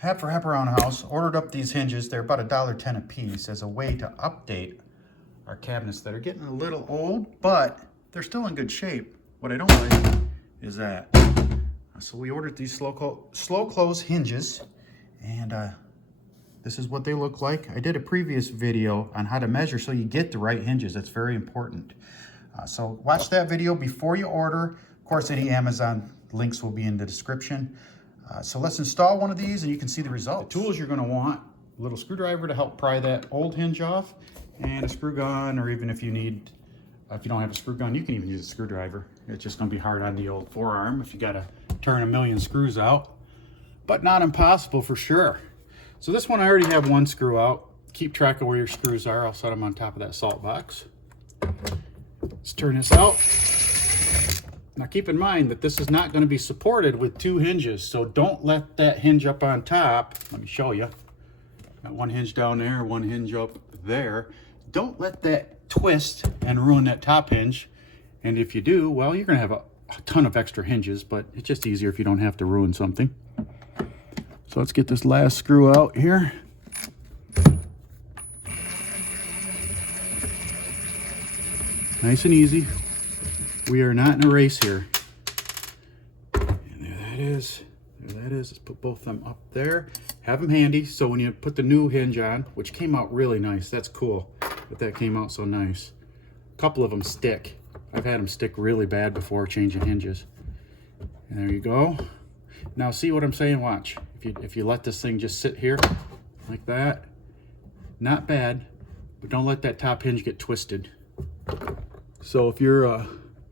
Hat for Hep around the house. Ordered up these hinges. They're about $1.10 a piece as a way to update our cabinets that are getting a little old, but they're still in good shape. What I don't like is that. So we ordered these slow close hinges, and this is what they look like. I did a previous video on how to measure so you get the right hinges. That's very important. So watch that video before you order. Of course, any Amazon links will be in the description. So let's install one of these and you can see the results. The tools you're going to want: a little screwdriver to help pry that old hinge off, and a screw gun, or even if you don't have a screw gun, you can even use a screwdriver. It's just going to be hard on the old forearm if you got to turn a million screws out, but not impossible for sure. So this one, I already have one screw out. Keep track of where your screws are. I'll set them on top of that salt box. Let's turn this out. Now keep in mind that this is not going to be supported with two hinges, so don't let that hinge up on top. Let me show you. Got one hinge down there, one hinge up there. Don't let that twist and ruin that top hinge. And if you do, well, you're going to have a ton of extra hinges, but it's just easier if you don't have to ruin something. So let's get this last screw out here. Nice and easy. We are not in a race here. And there that is. There that is. Let's put both of them up there. Have them handy so when you put the new hinge on, which came out really nice. That's cool that that came out so nice. A couple of them stick. I've had them stick really bad before changing hinges. And there you go. Now see what I'm saying? Watch. If you let this thing just sit here like that, not bad, but don't let that top hinge get twisted. So if your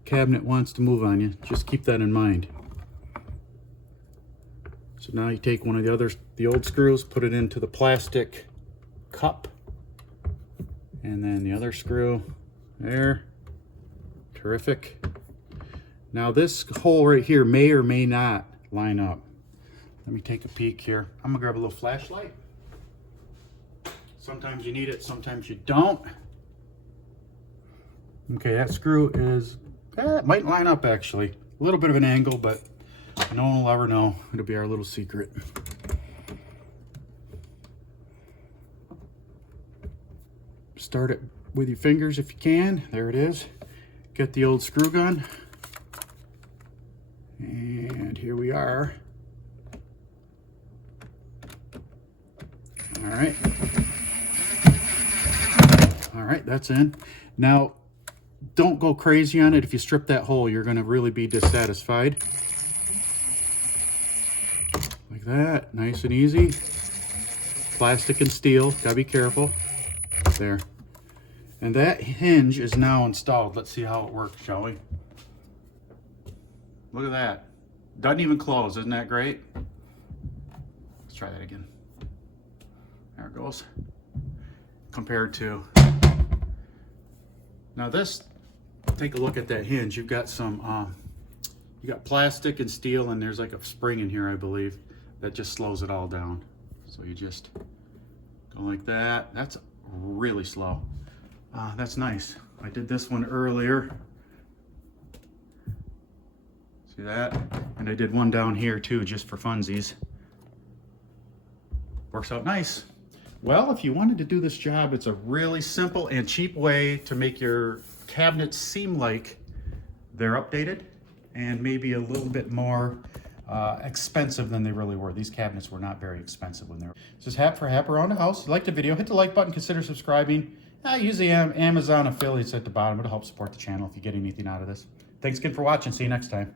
cabinet wants to move on you, just keep that in mind. So now you take one of the old screws, put it into the plastic cup, and then the other screw there. Terrific. Now this hole right here may or may not line up. Let me take a peek here. I'm gonna grab a little flashlight. Sometimes you need it, sometimes you don't. Okay, that screw is, it might line up actually. A little bit of an angle, but no one will ever know. It'll be our little secret. Start it with your fingers if you can. There it is. Get the old screw gun. And here we are. All right. All right, that's in. Now, don't go crazy on it. If you strip that hole, you're going to really be dissatisfied. Like that, nice and easy. Plastic and steel, gotta be careful. There. And that hinge is now installed. Let's see how it works, shall we? Look at that. Doesn't even close, isn't that great? Let's try that again. There it goes. Compared to, now this, take a look at that hinge. You've got some, you got plastic and steel, and there's like a spring in here, I believe, that just slows it all down. So you just go like that. That's really slow. That's nice. I did this one earlier. See that? And I did one down here too, just for funsies. Works out nice. Well, if you wanted to do this job, it's a really simple and cheap way to make your cabinets seem like they're updated and maybe a little bit more expensive than they really were. These cabinets were not very expensive when they were. This is Hap for Hap around the house. If you liked the video, hit the like button, consider subscribing. Use the Amazon affiliates at the bottom. It'll help support the channel if you get anything out of this. Thanks again for watching. See you next time.